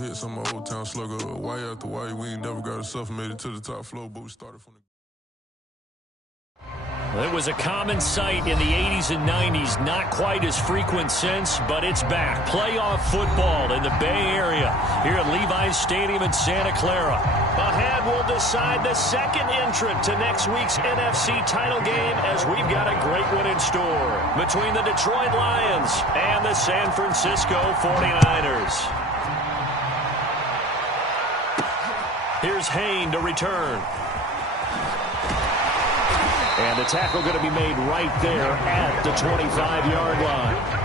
on hits on my old town slugger. Wire after wire, we ain't never got ourselves made it to the top floor, but we started from the... It was a common sight in the 80s and 90s, not quite as frequent since, but it's back. Playoff football in the Bay Area here at Levi's Stadium in Santa Clara. Ahead will decide the second entrant to next week's NFC title game, as we've got a great one in store between the Detroit Lions and the San Francisco 49ers. Here's Hayne to return. And the tackle going to be made right there at the 25-yard line.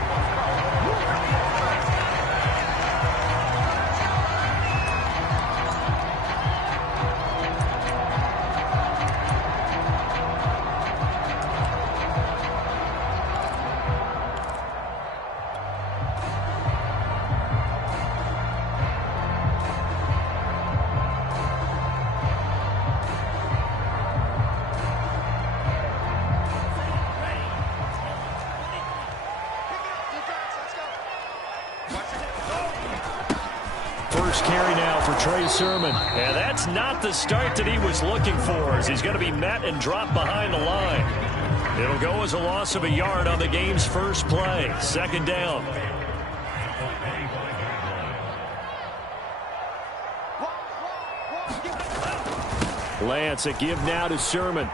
First carry now for Trey Sermon. And that's not the start that he was looking for, as he's going to be met and dropped behind the line. It'll go as a loss of a yard on the game's first play. Second down. Lance, a give now to Sermon.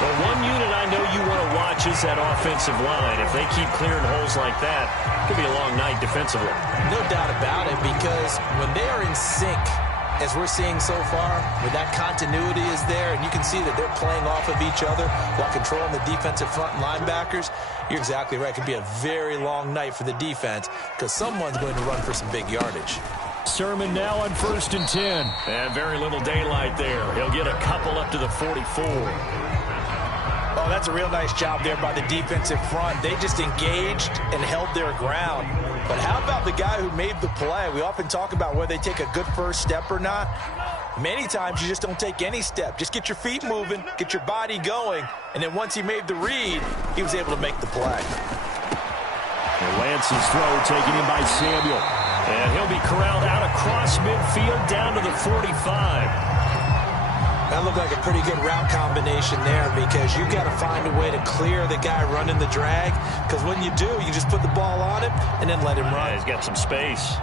The one unit I know you want to watch is that offensive line. If they keep clearing holes like that, it could be a long night defensively. No doubt about it, because when they are in sync, as we're seeing so far, where that continuity is there, and you can see that they're playing off of each other while controlling the defensive front and linebackers, you're exactly right. It could be a very long night for the defense, because someone's going to run for some big yardage. Sermon now on 1st and 10. And very little daylight there. He'll get a couple up to the 44. Oh, that's a real nice job there by the defensive front. They just engaged and held their ground. But how about the guy who made the play? We often talk about whether they take a good first step or not. Many times you just don't take any step. Just get your feet moving, get your body going, and then once he made the read, he was able to make the play. Lance's throw taken in by Samuel. And he'll be corralled out across midfield down to the 45. That looked like a pretty good route combination there, because you got to find a way to clear the guy running the drag, because when you do, you just put the ball on him and then let him run. Yeah, he's got some space.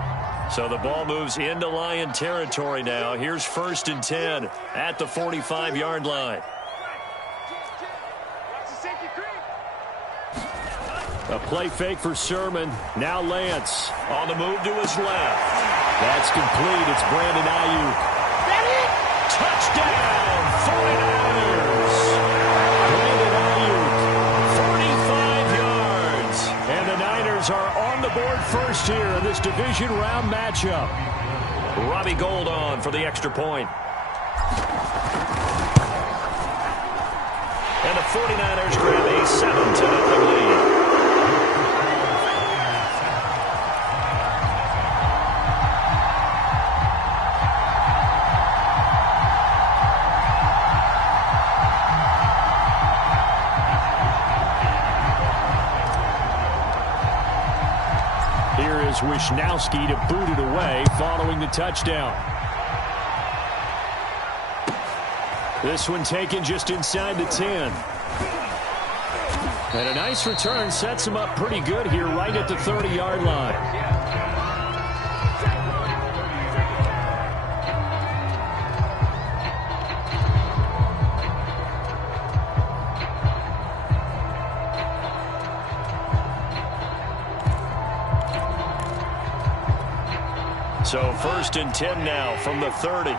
So the ball moves into Lion territory now. Here's 1st and 10 at the 45-yard line. A play fake for Sermon. Now Lance on the move to his left. That's complete. It's Brandon Ayuk. Touchdown, 49ers. Brandon Ayuk, 45 yards. And the Niners are on the board first here in this division round matchup. Robbie Gould on for the extra point. And the 49ers grab a 7-0 lead. Wishnowski to boot it away following the touchdown. This one taken just inside the 10. And a nice return sets him up pretty good here right at the 30-yard line. So 1st and 10 now from the 30.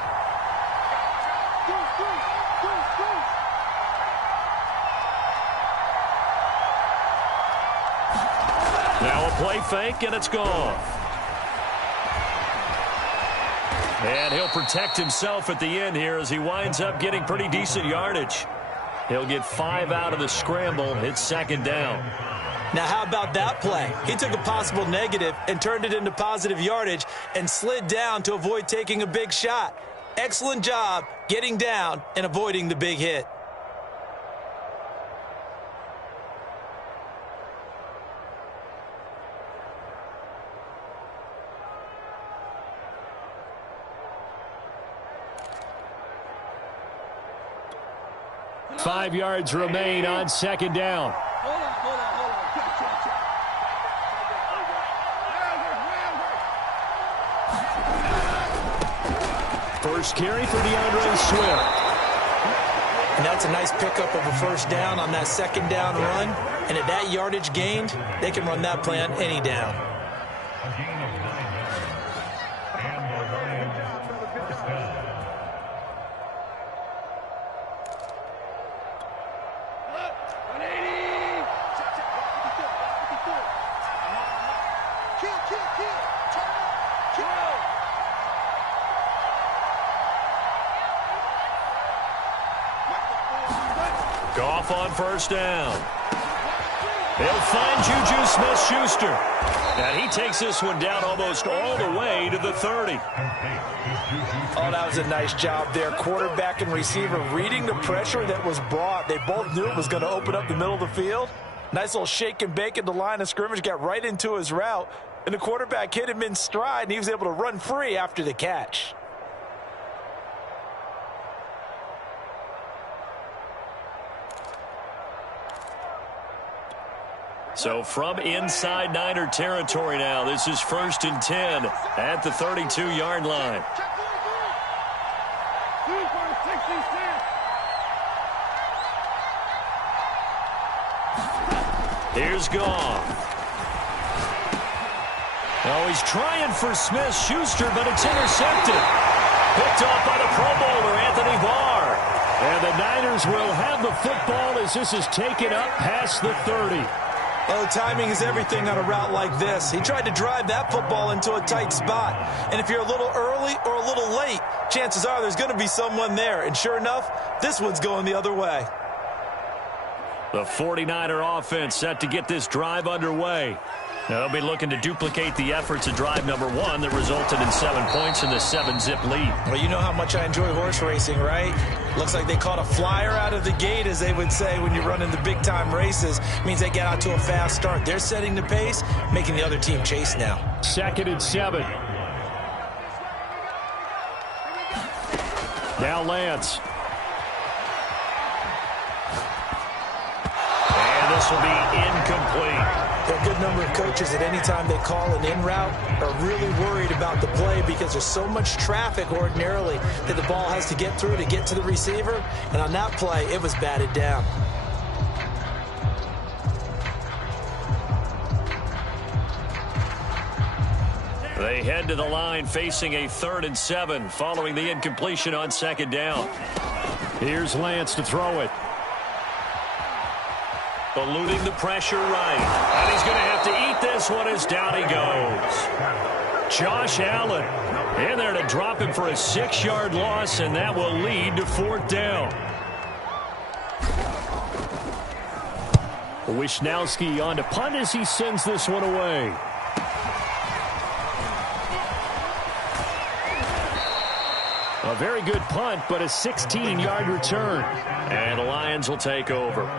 Now a play fake, and it's gone. And he'll protect himself at the end here as he winds up getting pretty decent yardage. He'll get 5 out of the scramble. It's 2nd down. Now, how about that play? He took a possible negative and turned it into positive yardage and slid down to avoid taking a big shot. Excellent job getting down and avoiding the big hit. 5 yards remain on second down. First carry for DeAndre Swift. And that's a nice pickup of a first down on that second down run. And at that yardage gained, they can run that play on any down. Goff on first down. They'll find Juju Smith-Schuster. And he takes this one down almost all the way to the 30. Oh, that was a nice job there. Quarterback and receiver reading the pressure that was brought. They both knew it was going to open up the middle of the field. Nice little shake and bake at the line of scrimmage. Got right into his route. And the quarterback hit him in stride, and he was able to run free after the catch. So from inside Niner territory now, this is 1st and 10 at the 32-yard line. Here's Goff. Oh, he's trying for Smith-Schuster, but it's intercepted. Picked off by the Pro Bowler, Anthony Barr. And the Niners will have the football as this is taken up past the 30. Oh, timing is everything on a route like this. He tried to drive that football into a tight spot. And if you're a little early or a little late, chances are there's going to be someone there. And sure enough, this one's going the other way. The 49er offense set to get this drive underway. They'll be looking to duplicate the efforts of drive number 1 that resulted in 7 points in the 7-zip lead. Well, you know how much I enjoy horse racing, right? Looks like they caught a flyer out of the gate, as they would say when you're running the big-time races. It means they get out to a fast start. They're setting the pace, making the other team chase now. 2nd and 7. Now Lance. And this will be incomplete. A good number of coaches at any time they call an in route are really worried about the play because there's so much traffic ordinarily that the ball has to get through to get to the receiver. And on that play, it was batted down. They head to the line facing a 3rd and 7 following the incompletion on 2nd down. Here's Lance to throw it. Eluding the pressure right. And he's going to have to eat this one as down he goes. Josh Allen in there to drop him for a 6-yard loss, and that will lead to 4th down. Wisnowski on to punt as he sends this one away. A very good punt, but a 16-yard return. And the Lions will take over.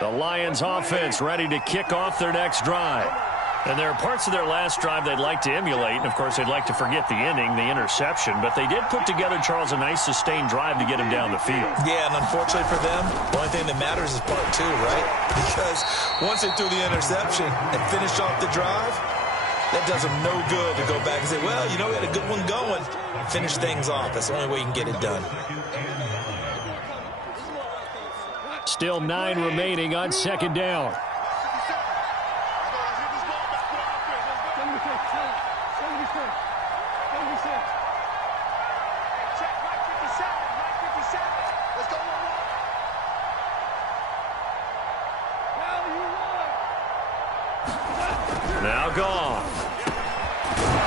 The Lions offense ready to kick off their next drive. And there are parts of their last drive they'd like to emulate. And, of course, they'd like to forget the ending, the interception. But they did put together, Charles, a nice sustained drive to get him down the field. Yeah, and unfortunately for them, the only thing that matters is part 2, right? Because once they threw the interception and finished off the drive, that does them no good to go back and say, well, you know, we had a good one going. Finish things off. That's the only way you can get it done. Still 9 remaining on 2nd down. Now Goff.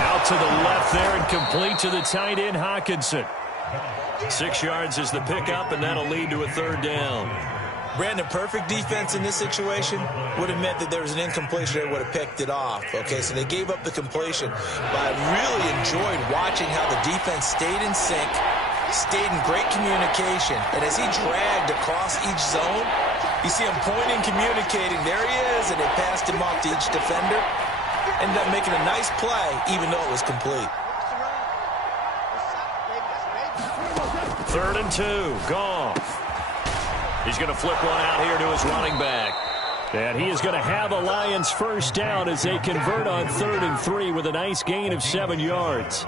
Out to the left there and complete to the tight end Hockenson. 6 yards is the pickup, and that'll lead to a 3rd down. Brandon, perfect defense in this situation would have meant that there was an incompletion. They would have picked it off. Okay, so they gave up the completion. But I really enjoyed watching how the defense stayed in sync, stayed in great communication. And as he dragged across each zone, you see him pointing, communicating. There he is, and they passed him off to each defender. Ended up making a nice play, even though it was complete. 3rd and 2, Goff. He's going to flip one out here to his running back. And he is going to have a Lions first down as they convert on 3rd and 3 with a nice gain of 7 yards.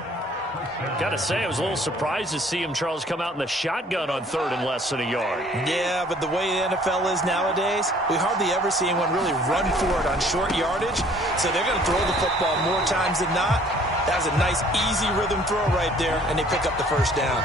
Got to say, I was a little surprised to see him, Charles, come out in the shotgun on 3rd and less than a yard. Yeah, but the way the NFL is nowadays, we hardly ever see anyone really run for it on short yardage. So they're going to throw the football more times than not. That was a nice, easy rhythm throw right there, and they pick up the first down.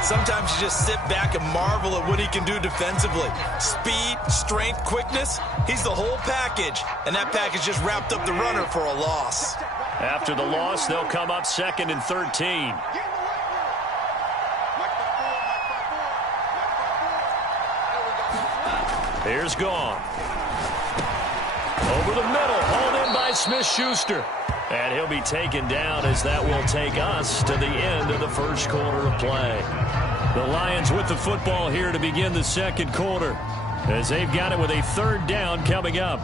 Sometimes you just sit back and marvel at what he can do defensively. Speed, strength, quickness, he's the whole package. And that package just wrapped up the runner for a loss. After the loss, they'll come up 2nd and 13. Here's Goff. Over the middle, hauled in by Smith-Schuster. And he'll be taken down as that will take us to the end of the first quarter of play. The Lions with the football here to begin the second quarter as they've got it with a 3rd down coming up.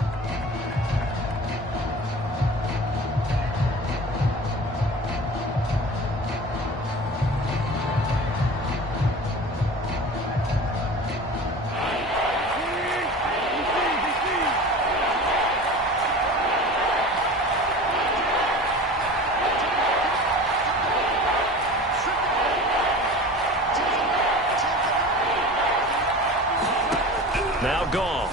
Now Goff.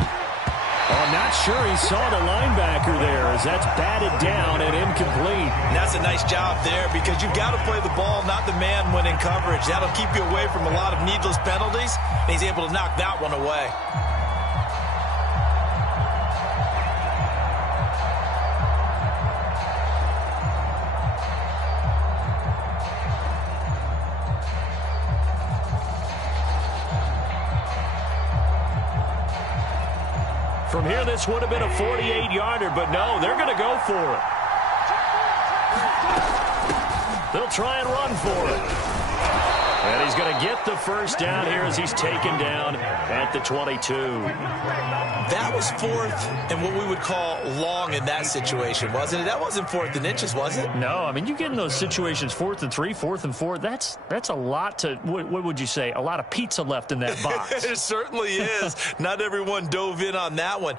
Oh, I'm not sure he saw the linebacker there as that's batted down and incomplete. And that's a nice job there because you've got to play the ball, not the man when in coverage. That'll keep you away from a lot of needless penalties, and he's able to knock that one away. From here, this would have been a 48-yarder, but no, they're going to go for it. They'll try and run for it. And he's going to get the first down here as he's taken down at the 22. That was 4th and what we would call long in that situation, wasn't it? That wasn't 4th and inches, was it? No, I mean, you get in those situations 4th and 3, 4th and 4. That's a lot to, what would you say, a lot of pizza left in that box. It certainly is. Not everyone dove in on that one.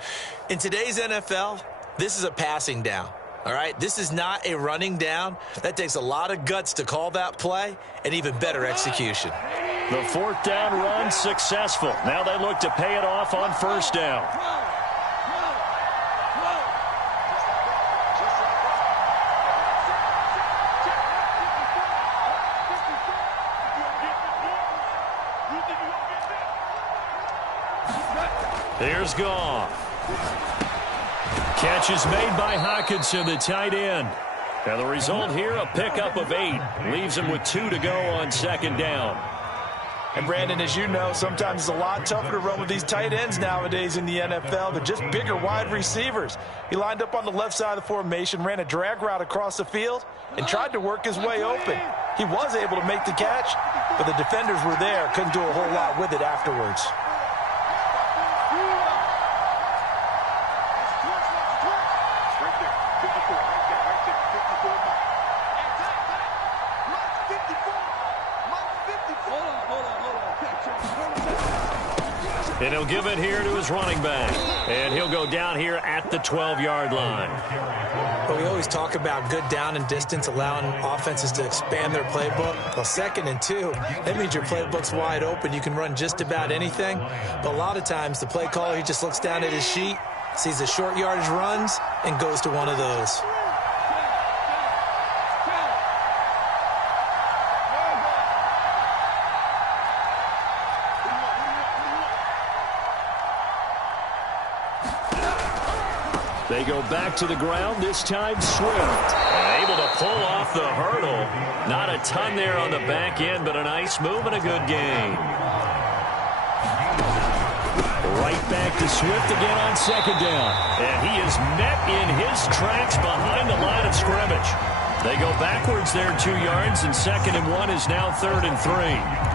In today's NFL, this is a passing down. All right, this is not a running down. That takes a lot of guts to call that play and even better execution. The 4th down run successful. Now they look to pay it off on 1st down. Here's Goff. Catch is made by Hockenson, the tight end. And the result here, a pickup of 8. Leaves him with 2 to go on 2nd down. And, Brandon, as you know, sometimes it's a lot tougher to run with these tight ends nowadays in the NFL. They're just bigger wide receivers. He lined up on the left side of the formation, ran a drag route across the field, and tried to work his way open. He was able to make the catch, but the defenders were there. Couldn't do a whole lot with it afterwards. And he'll give it here to his running back. And he'll go down here at the 12-yard line. Well, we always talk about good down and distance, allowing offenses to expand their playbook. Well, 2nd and 2, that means your playbook's wide open. You can run just about anything. But a lot of times, the play caller, he just looks down at his sheet, sees the short yardage runs, and goes to one of those. They go back to the ground, this time Swift. And able to pull off the hurdle. Not a ton there on the back end, but a nice move and a good gain. Right back to Swift again on 2nd down. And he is met in his tracks behind the line of scrimmage. They go backwards there 2 yards, and 2nd and 1 is now 3rd and 3.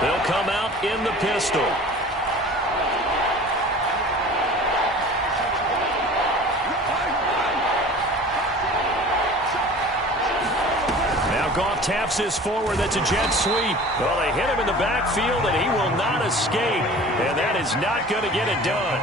They'll come out in the pistol. Now Goff taps this forward. That's a jet sweep. Well, they hit him in the backfield, and he will not escape. And that is not going to get it done.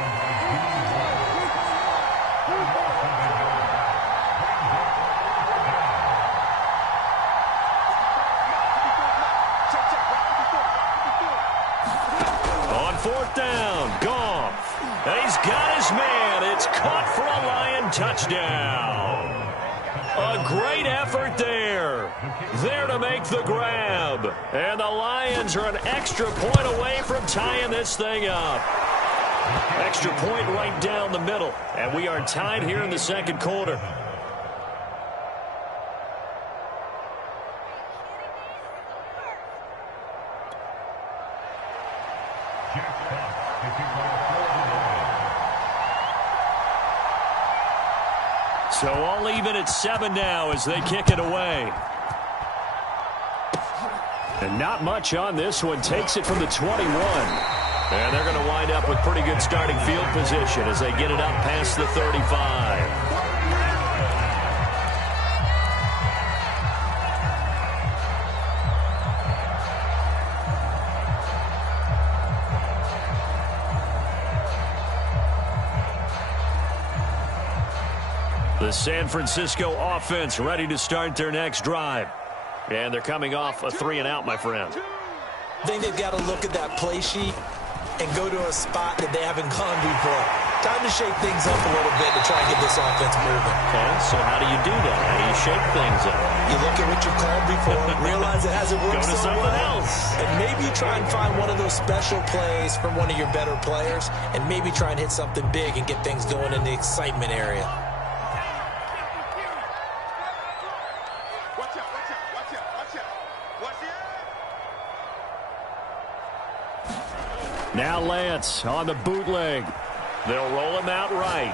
Down, Goff. And he's got his man. It's caught for a Lion touchdown. A great effort there. There to make the grab. And the Lions are an extra point away from tying this thing up. Extra point right down the middle. And we are tied here in the 2nd quarter. So all even at 7 now as they kick it away. And not much on this one. Takes it from the 21. And they're going to wind up with pretty good starting field position as they get it up past the 35. The San Francisco offense ready to start their next drive. And they're coming off a 3-and-out, my friend. I think they've got to look at that play sheet and go to a spot that they haven't gone before. Time to shake things up a little bit to try and get this offense moving. Okay, so how do you do that? How do you shake things up? You look at what you've called before, realize it hasn't worked Go to something else. And maybe try and find one of those special plays from one of your better players, and maybe try and hit something big and get things going in the excitement area. Now Lance on the bootleg. They'll roll him out right.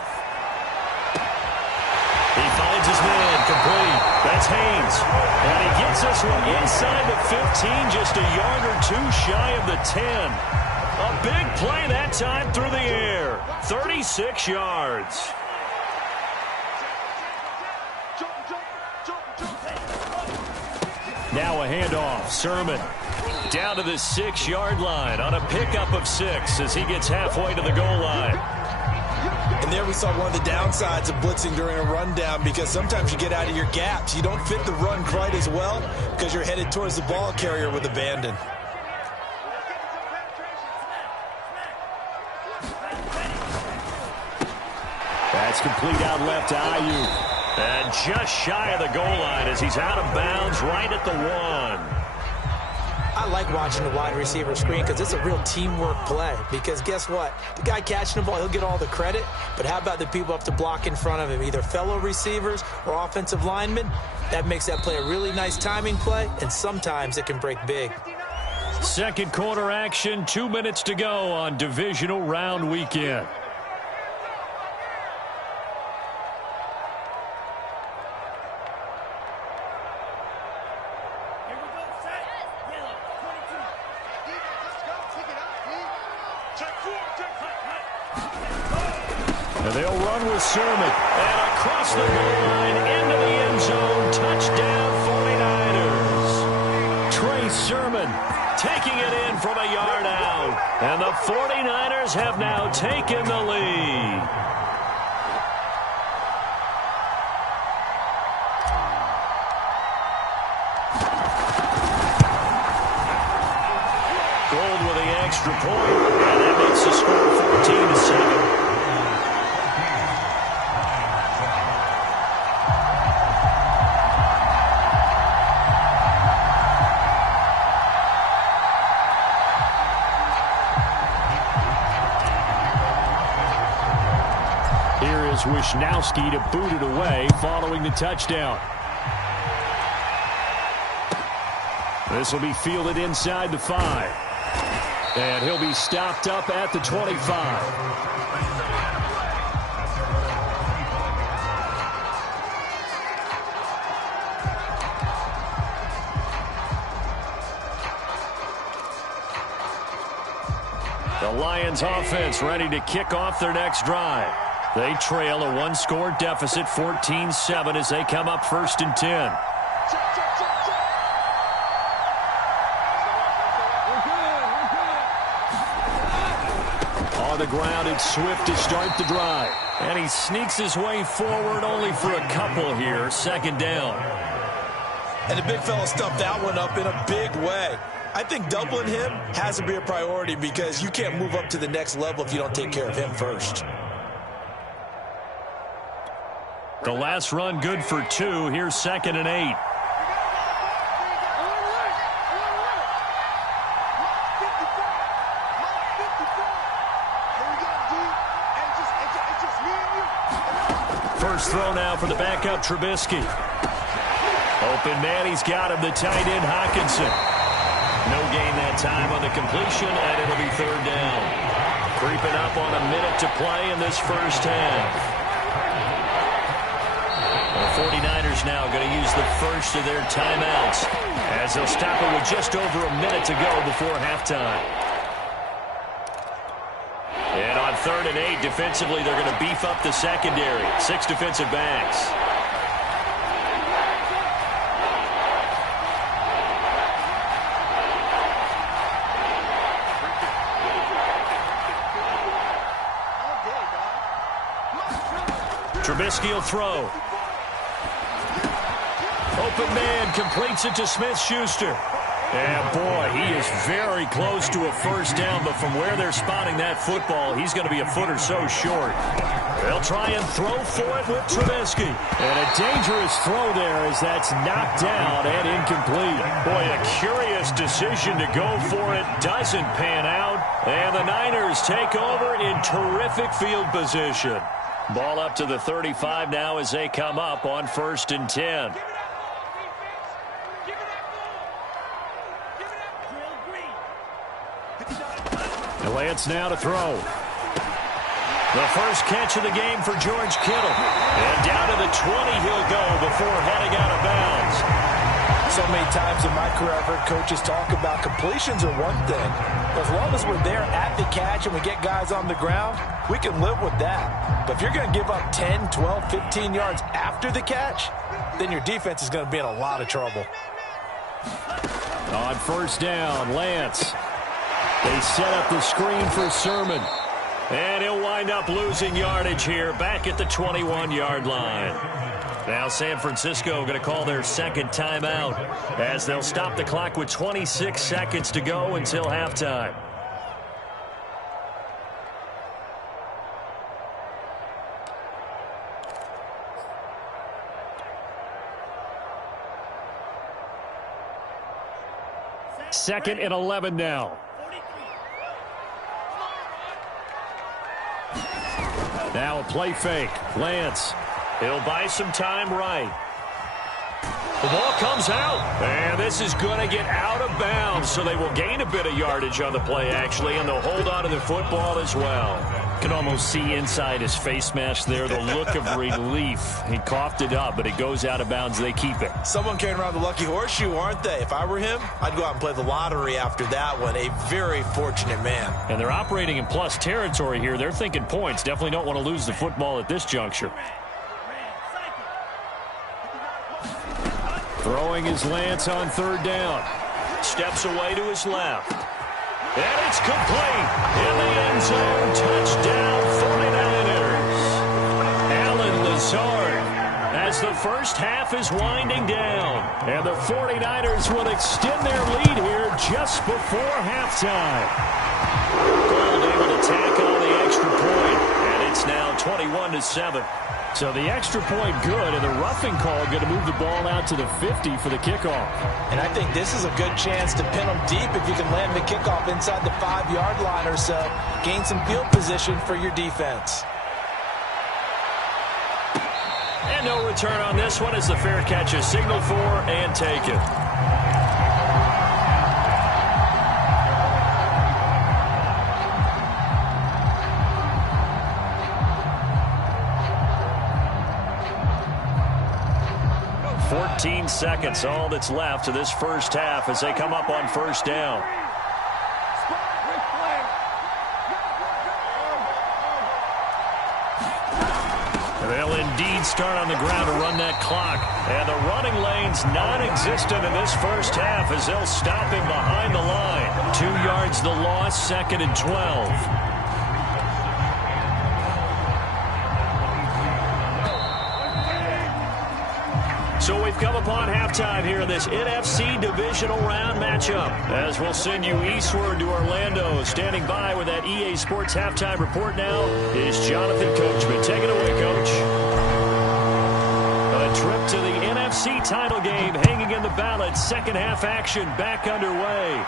He finds his man complete. That's Haynes. And he gets this one inside the 15, just a yard or two shy of the 10. A big play that time through the air. 36 yards. Now a handoff. Sermon down to the 6-yard line on a pickup of 6 as he gets halfway to the goal line. And there we saw one of the downsides of blitzing during a rundown, because sometimes you get out of your gaps. You don't fit the run quite as well because you're headed towards the ball carrier with abandon. That's complete out left to Ayuk. And just shy of the goal line as he's out of bounds right at the 1. I like watching the wide receiver screen because it's a real teamwork play. Because guess what? The guy catching the ball, he'll get all the credit. But how about the people up to block in front of him, either fellow receivers or offensive linemen? That makes that play a really nice timing play, and sometimes it can break big. 2nd quarter action, 2 minutes to go on divisional round weekend. And they'll run with Sermon. And across the goal line into the end zone. Touchdown 49ers. Trey Sermon taking it in from a yard out. And the 49ers have now taken the lead. Gold with the extra point. And that makes the score 14-7. Here tells Wisnowski to boot it away following the touchdown. This will be fielded inside the 5. And he'll be stopped up at the 25. The Lions offense ready to kick off their next drive. They trail a one-score deficit, 14-7, as they come up 1st and 10. On the ground, it's Swift to start the drive. And he sneaks his way forward only for a couple here. 2nd down. And the big fella stuffed that one up in a big way. I think doubling him has to be a priority because you can't move up to the next level if you don't take care of him first. The last run good for 2. Here's 2nd and 8. First throw now for the backup Trubisky. Open man, he's got him, the tight end Hockenson. No gain that time on the completion, and it'll be 3rd down. Creeping up on a minute to play in this first half. The 49ers now going to use the first of their timeouts as they'll stop it with just over a minute to go before halftime. And on 3rd and 8, defensively, they're going to beef up the secondary. 6 defensive backs. Trubisky will throw. Open man completes it to Smith-Schuster. And boy, he is very close to a first down, but from where they're spotting that football, he's going to be a foot or so short. They'll try and throw for it with Trubisky. And a dangerous throw there as that's knocked down and incomplete. Boy, a curious decision to go for it. Doesn't pan out. And the Niners take over in terrific field position. Ball up to the 35 now as they come up on 1st and 10. Lance now to throw. The first catch of the game for George Kittle. And down to the 20 he'll go before heading out of bounds. So many times in my career I've heard coaches talk about completions are one thing. But as long as we're there at the catch and we get guys on the ground, we can live with that. But if you're going to give up 10, 12, 15 yards after the catch, then your defense is going to be in a lot of trouble. On 1st down, Lance. They set up the screen for Sermon. And he'll wind up losing yardage here back at the 21-yard line. Now San Francisco going to call their 2nd timeout as they'll stop the clock with 26 seconds to go until halftime. Second and 11 now. Now a play fake. Lance. He'll buy some time right. The ball comes out. And this is going to get out of bounds. So they will gain a bit of yardage on the play, actually. And they'll hold on to the football as well. You can almost see inside his face mask there the look of relief. He coughed it up, but it goes out of bounds. They keep it. Someone carrying around the lucky horseshoe, aren't they? If I were him, I'd go out and play the lottery after that one. A very fortunate man. And they're operating in plus territory here. They're thinking points. Definitely don't want to lose the football at this juncture. Throwing his Lance on 3rd down. Steps away to his left. And it's complete. In the end zone. Touchdown 49ers. Allen Lazard as the first half is winding down. And the 49ers will extend their lead here just before halftime. Gold able to tack on the extra point. And it's now 21-7. So the extra point good, and the roughing call going to move the ball out to the 50 for the kickoff. And I think this is a good chance to pin them deep if you can land the kickoff inside the 5-yard line or so. Gain some field position for your defense. And no return on this one as the fair catch is signaled for and taken. Seconds, all that's left of this first half as they come up on first down. They'll indeed start on the ground to run that clock. And the running lane's non-existent in this first half as they'll stop him behind the line. 2 yards the loss, 2nd and 12. So we've come upon halftime here in this NFC divisional round matchup. As we'll send you eastward to Orlando. Standing by with that EA Sports halftime report now is Jonathan Coachman. Take it away, Coach. A trip to the NFC title game hanging in the balance. Second half action back underway.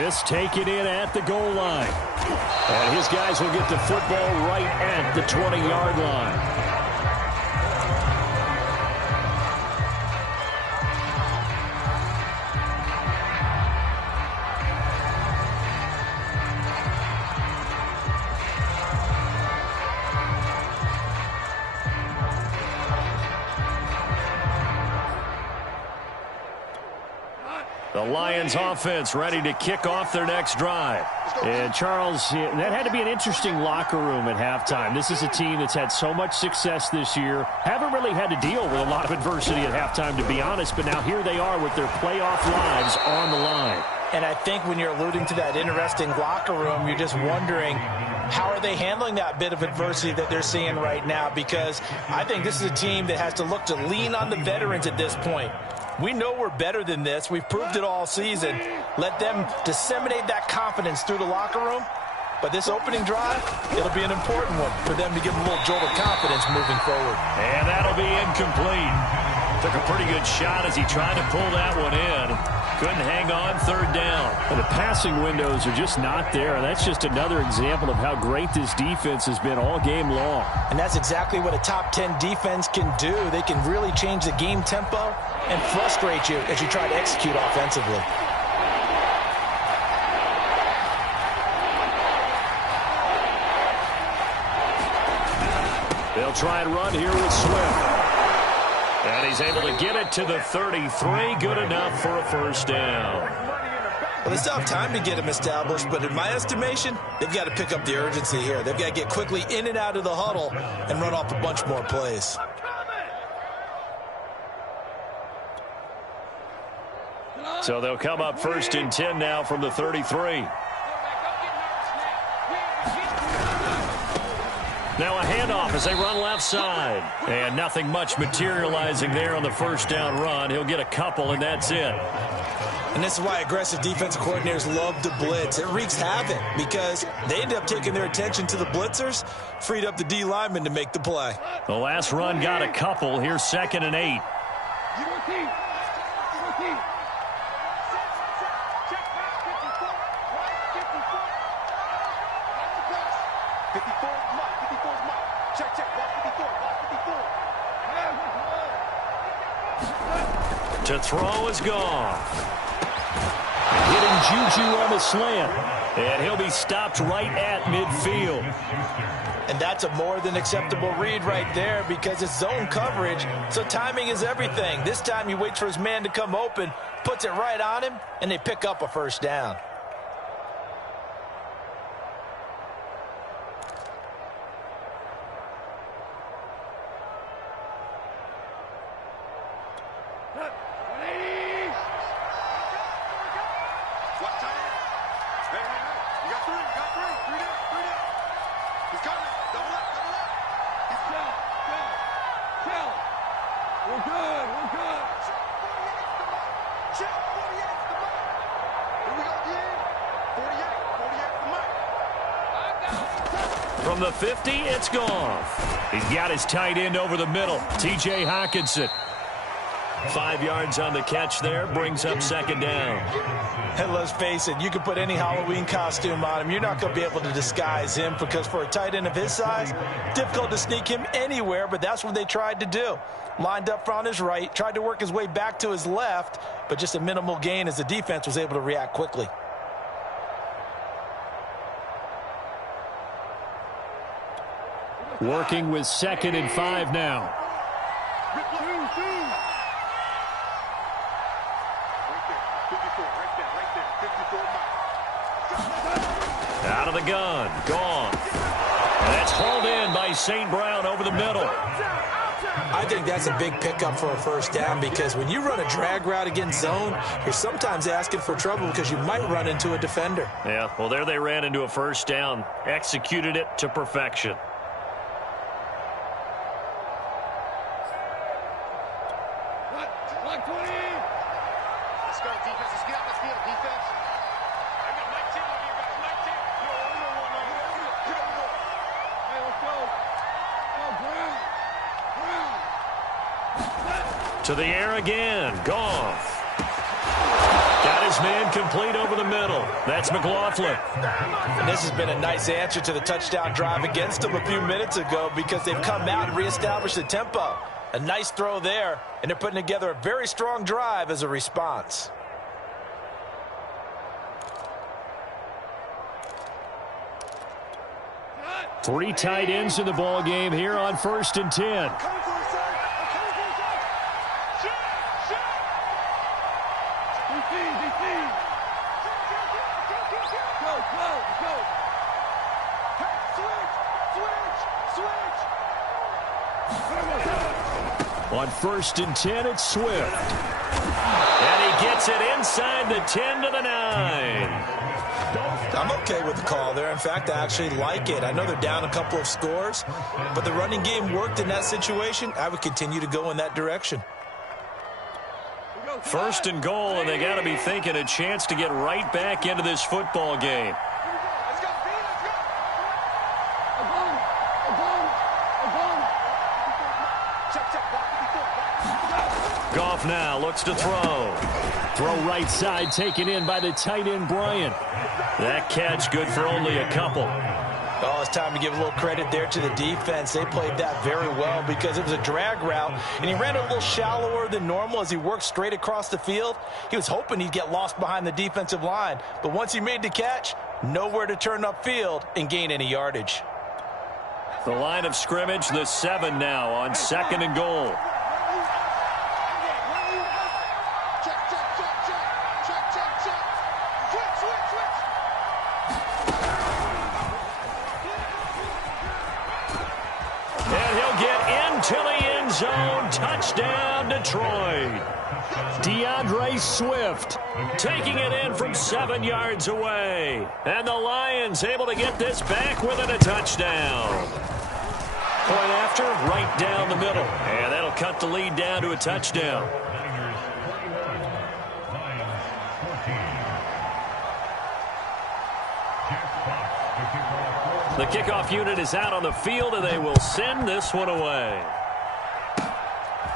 This taken in at the goal line. And his guys will get the football right at the 20-yard line. The Lions offense ready to kick off their next drive. And Charles, that had to be an interesting locker room at halftime. This is a team that's had so much success this year. Haven't really had to deal with a lot of adversity at halftime, to be honest. But now here they are with their playoff lives on the line. And I think when you're alluding to that interesting locker room, you're just wondering, how are they handling that bit of adversity that they're seeing right now? Because I think this is a team that has to look to lean on the veterans at this point. We know we're better than this. We've proved it all season. Let them disseminate that confidence through the locker room. But this opening drive, it'll be an important one for them to give them a little jolt of confidence moving forward. And that'll be incomplete. Took a pretty good shot as he tried to pull that one in. Couldn't hang on, third down. And the passing windows are just not there. And that's just another example of how great this defense has been all game long. And that's exactly what a top 10 defense can do. They can really change the game tempo and frustrate you as you try to execute offensively. They'll try and run here with Swift. And he's able to get it to the 33. Good enough for a first down. Well, they still have time to get him established, but in my estimation, they've got to pick up the urgency here. They've got to get quickly in and out of the huddle and run off a bunch more plays. So they'll come up 1st and 10 now from the 33. Now a handoff as they run left side. And nothing much materializing there on the first down run. He'll get a couple, and that's it. And this is why aggressive defensive coordinators love to blitz. It wreaks havoc because they end up taking their attention to the blitzers, freed up the D lineman to make the play. The last run got a couple. Here's 2nd and 8. To throw is gone. Hitting Juju on the slant. And he'll be stopped right at midfield. And that's a more than acceptable read right there because it's zone coverage, so timing is everything. This time he waits for his man to come open, puts it right on him, and they pick up a first down. From the 50, it's gone. He's got his tight end over the middle, T.J. Hockenson. 5 yards on the catch there, brings up second down. And let's face it, you can put any Halloween costume on him. You're not going to be able to disguise him because for a tight end of his size, difficult to sneak him anywhere, but that's what they tried to do. Lined up on his right, tried to work his way back to his left, but just a minimal gain as the defense was able to react quickly. Working with 2nd and 5 now. Out of the gun, gone. And that's hauled in by St. Brown over the middle. I think that's a big pickup for a first down because when you run a drag route against zone, you're sometimes asking for trouble because you might run into a defender. Yeah, well, there they ran into a first down. Executed it to perfection. Let's go, defense. Let's get out the field, defense. I got 19 on you guys. 19. You're only one on you. Get up, boy. Hey, let's go. Brown. To the air again. Goff. Got his man complete over the middle. That's McLaughlin. This has been a nice answer to the touchdown drive against them a few minutes ago because they've come out and reestablished the tempo. A nice throw there, and they're putting together a very strong drive as a response. Three tight ends in the ball game here on 1st and 10. On 1st and 10, it's Swift. And he gets it inside the 10 to the 9. I'm okay with the call there. In fact, I actually like it. I know they're down a couple of scores, but the running game worked in that situation. I would continue to go in that direction. 1st and goal, and they got to be thinking a chance to get right back into this football game. Goff now looks to throw. Throw right side taken in by the tight end Bryant. That catch good for only a couple. Oh, it's time to give a little credit there to the defense. They played that very well because it was a drag route, and he ran a little shallower than normal as he worked straight across the field. He was hoping he'd get lost behind the defensive line, but once he made the catch, nowhere to turn upfield and gain any yardage. The line of scrimmage, the 7 now on 2nd and goal. To the end zone, touchdown Detroit. DeAndre Swift taking it in from 7 yards away. And the Lions able to get this back within a touchdown. Point after, right down the middle. And that'll cut the lead down to a touchdown. The kickoff unit is out on the field, and they will send this one away.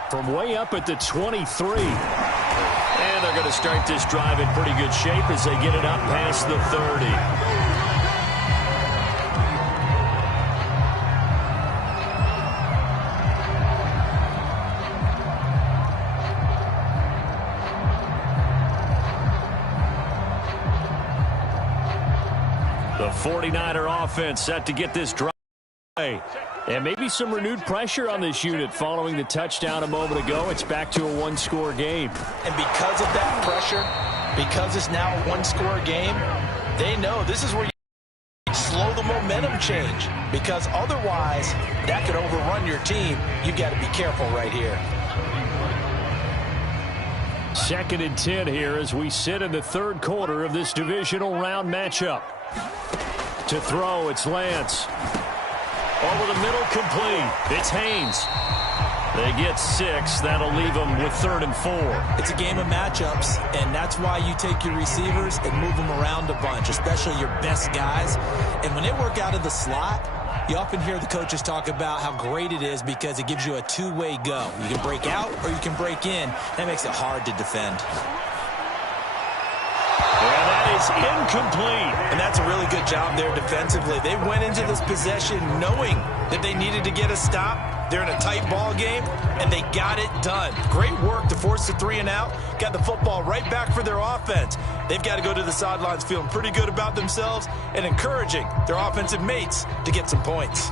From way up at the 23. And they're going to start this drive in pretty good shape as they get it up past the 30. The 49er offense set to get this drive. And maybe some renewed pressure on this unit following the touchdown a moment ago. It's back to a one-score game. And because of that pressure, because it's now a one-score game, they know this is where you slow the momentum change. Because otherwise, that could overrun your team. You've got to be careful right here. 2nd and 10 here as we sit in the 3rd quarter of this divisional round matchup. To throw, it's Lance. Over the middle, complete. It's Haynes. They get 6. That'll leave them with 3rd and 4. It's a game of matchups, and that's why you take your receivers and move them around a bunch, especially your best guys. And when they work out of the slot, You often hear the coaches talk about how great it is because it gives you a two-way go. You can break out or you can break in. That makes it hard to defend. And that is incomplete. And that's a really good job there defensively. They went into this possession knowing that they needed to get a stop. They're in a tight ball game, and they got it done. Great work to force the 3 and out. Got the football right back for their offense. They've got to go to the sidelines feeling pretty good about themselves and encouraging their offensive mates to get some points.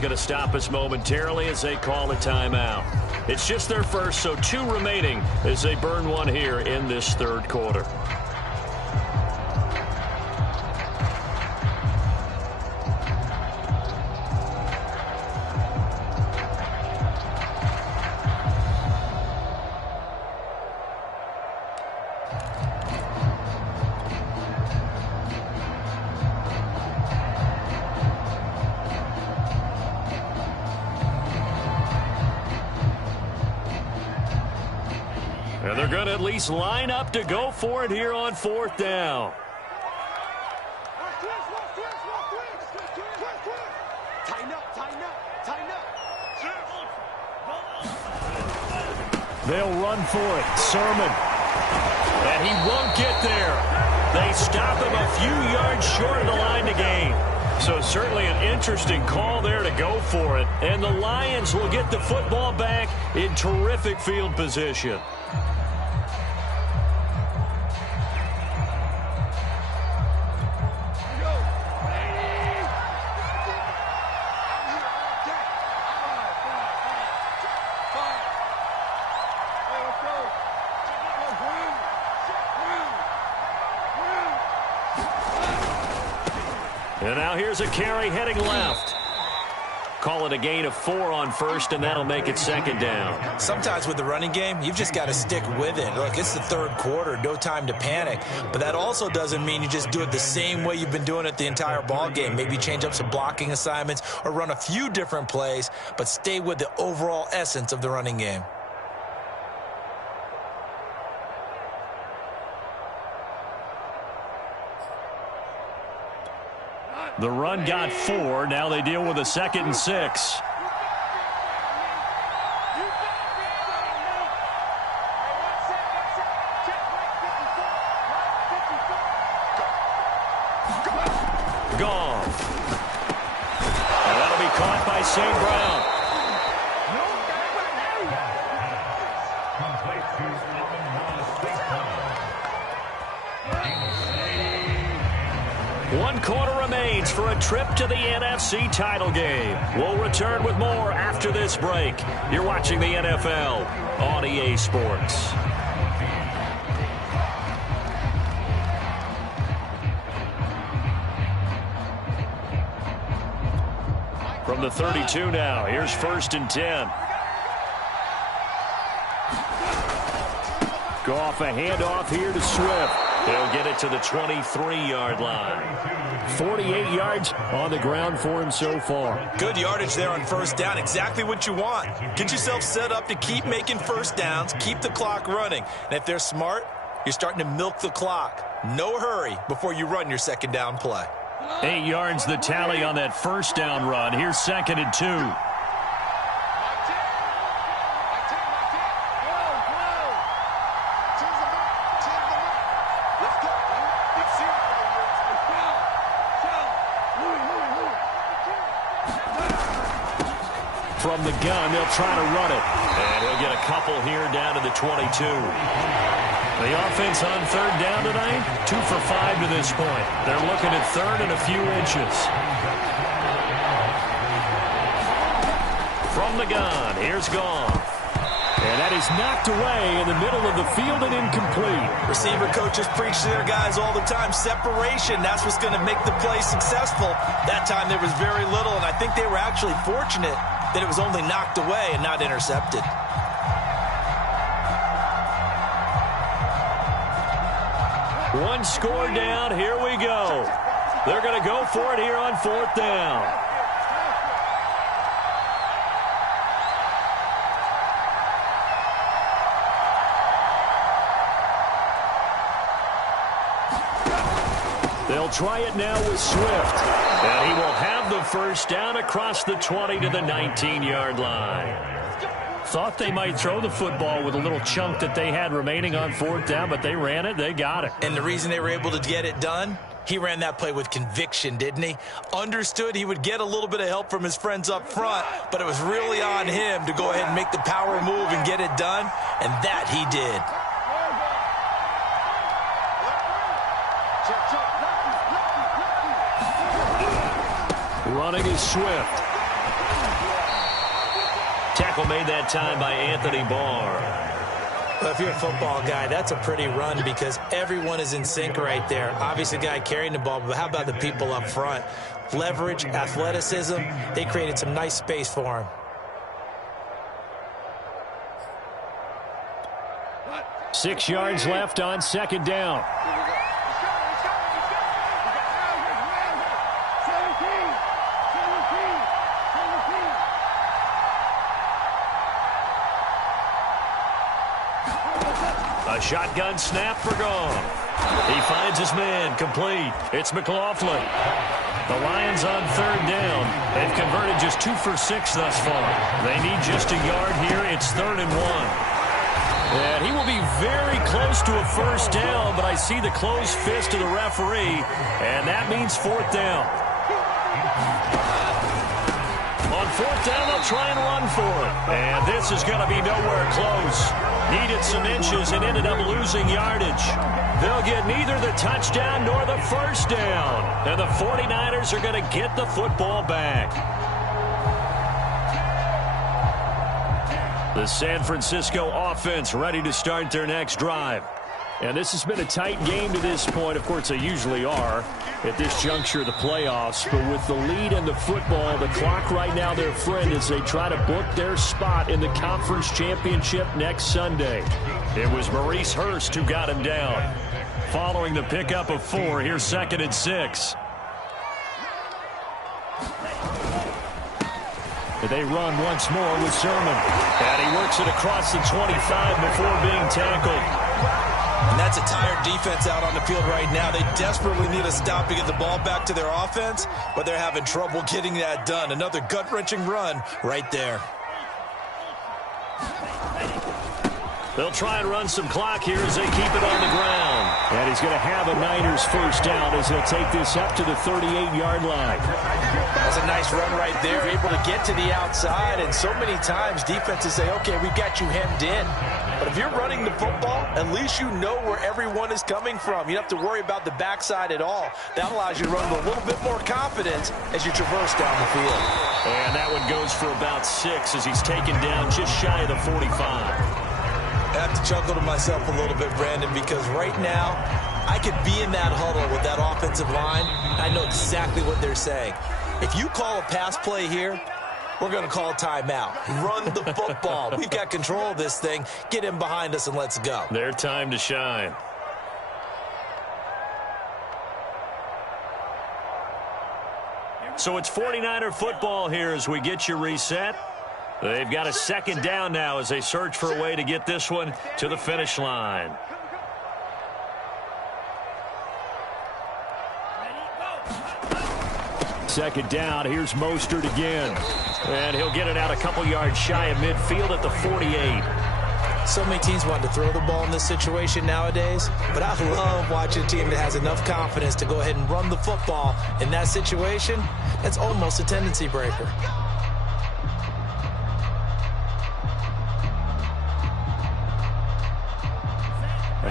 Going to stop us momentarily as they call a timeout. It's just their first, so 2 remaining as they burn 1 here in this third quarter. And they're going to at least line up to go for it here on 4th down. They'll run for it. Sermon. And he won't get there. They stop him a few yards short of the line to gain. So certainly an interesting call there to go for it. And the Lions will get the football back in terrific field position. And now here's a carry heading left. Call it a gain of 4 on first, and that'll make it 2nd down. Sometimes with the running game, you've just got to stick with it. Look, it's the third quarter, no time to panic. But that also doesn't mean you just do it the same way you've been doing it the entire ball game. Maybe change up some blocking assignments or run a few different plays, but stay with the overall essence of the running game. The run got 4. Now they deal with a 2nd and 6. Gone. And that'll be caught by St. Brown. One quarter remains for a trip to the NFC title game. We'll return with more after this break. You're watching the NFL on EA Sports. From the 32 now, here's 1st and 10. Go off a handoff here to Swift. They'll get it to the 23-yard line. 48 yards on the ground for him so far. Good yardage there on 1st down. Exactly what you want. Get yourself set up to keep making 1st downs, keep the clock running. And if they're smart, you're starting to milk the clock. No hurry before you run your 2nd down play. 8 yards the tally on that 1st down run. Here's 2nd and 2. From the gun, they'll try to run it. And he'll get a couple here down to the 22. The offense on 3rd down tonight, 2 for 5 to this point. They're looking at 3rd and a few inches. From the gun, here's Goff. And that is knocked away in the middle of the field and incomplete. Receiver coaches preach to their guys all the time. Separation, that's what's going to make the play successful. That time there was very little, and I think they were actually fortunate that it was only knocked away and not intercepted. One score down. Here we go. They're going to go for it here on 4th down. They'll try it now with Swift. And he will have the first down across the 20 to the 19-yard line. Thought they might throw the football with a little chunk that they had remaining on 4th down, but they ran it. They got it. And the reason they were able to get it done, he ran that play with conviction, didn't he? Understood he would get a little bit of help from his friends up front, but it was really on him to go ahead and make the power move and get it done, and that he did. Running is Swift. Tackle made that time by Anthony Barr. Well, if you're a football guy, that's a pretty run because everyone is in sync right there. Obviously, the guy carrying the ball, but how about the people up front? Leverage, athleticism, they created some nice space for him. Six yards left on 2nd down. A shotgun snap for Goff. He finds his man, complete. It's McLaughlin. The Lions on 3rd down. They've converted just 2 for 6 thus far. They need just a yard here. It's 3rd and 1. And he will be very close to a first down, but I see the closed fist of the referee, and that means 4th down. On 4th down, they'll try and run for it. And this is going to be nowhere close. Needed some inches and ended up losing yardage. They'll get neither the touchdown nor the first down. And the 49ers are going to get the football back. The San Francisco offense ready to start their next drive. And this has been a tight game to this point. Of course, they usually are at this juncture of the playoffs. But with the lead in the football, the clock right now their friend as they try to book their spot in the conference championship next Sunday. It was Maurice Hurst who got him down. Following the pickup of 4, here's 2nd and 6. They run once more with Sermon. And he works it across the 25 before being tackled. And that's a tired defense out on the field right now. They desperately need a stop to get the ball back to their offense, but they're having trouble getting that done. Another gut-wrenching run right there. They'll try and run some clock here as they keep it on the ground. And he's going to have a Niners first down as he'll take this up to the 38-yard line. That's a nice run right there, able to get to the outside. And so many times defenses say, okay, we've got you hemmed in. But if you're running the football, at least you know where everyone is coming from. You don't have to worry about the backside at all. That allows you to run with a little bit more confidence as you traverse down the field. And that one goes for about 6 as he's taken down just shy of the 45. I have to chuckle to myself a little bit, Brandon, because right now I could be in that huddle with that offensive line. I know exactly what they're saying. If you call a pass play here, we're going to call a timeout. Run the football. We've got control of this thing. Get him behind us and let's go. Their time to shine. So it's 49er football here as we get you reset. They've got a 2nd down now as they search for a way to get this one to the finish line. Second down, here's Mostert again. And he'll get it out a couple yards shy of midfield at the 48. So many teams want to throw the ball in this situation nowadays, but I love watching a team that has enough confidence to go ahead and run the football in that situation. That's almost a tendency breaker.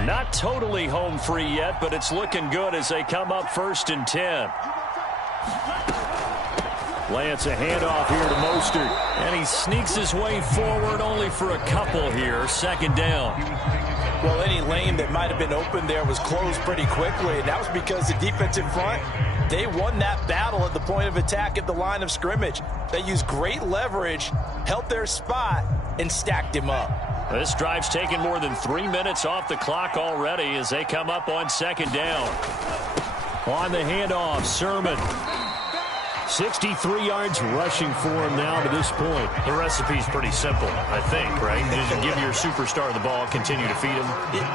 Not totally home free yet, but it's looking good as they come up 1st and 10. Lance a handoff here to Mostert, and he sneaks his way forward only for a couple here. 2nd down. Well, any lane that might have been open there was closed pretty quickly, and that was because the defensive front, they won that battle at the point of attack at the line of scrimmage. They used great leverage, held their spot, and stacked him up. This drive's taken more than 3 minutes off the clock already as they come up on 2nd down. On the handoff, Sermon. 63 yards rushing for him now to this point. The recipe's pretty simple, I think, right? Just give your superstar the ball, continue to feed him.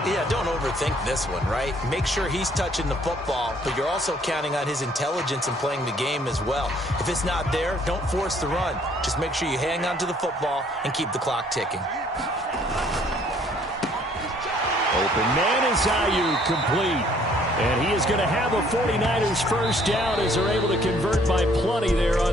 Yeah, don't overthink this one, right? Make sure he's touching the football, but you're also counting on his intelligence in playing the game as well. If it's not there, don't force the run. Just make sure you hang on to the football and keep the clock ticking. Open man is Ayuk, complete. And he is going to have a 49ers first down as they're able to convert by plenty there on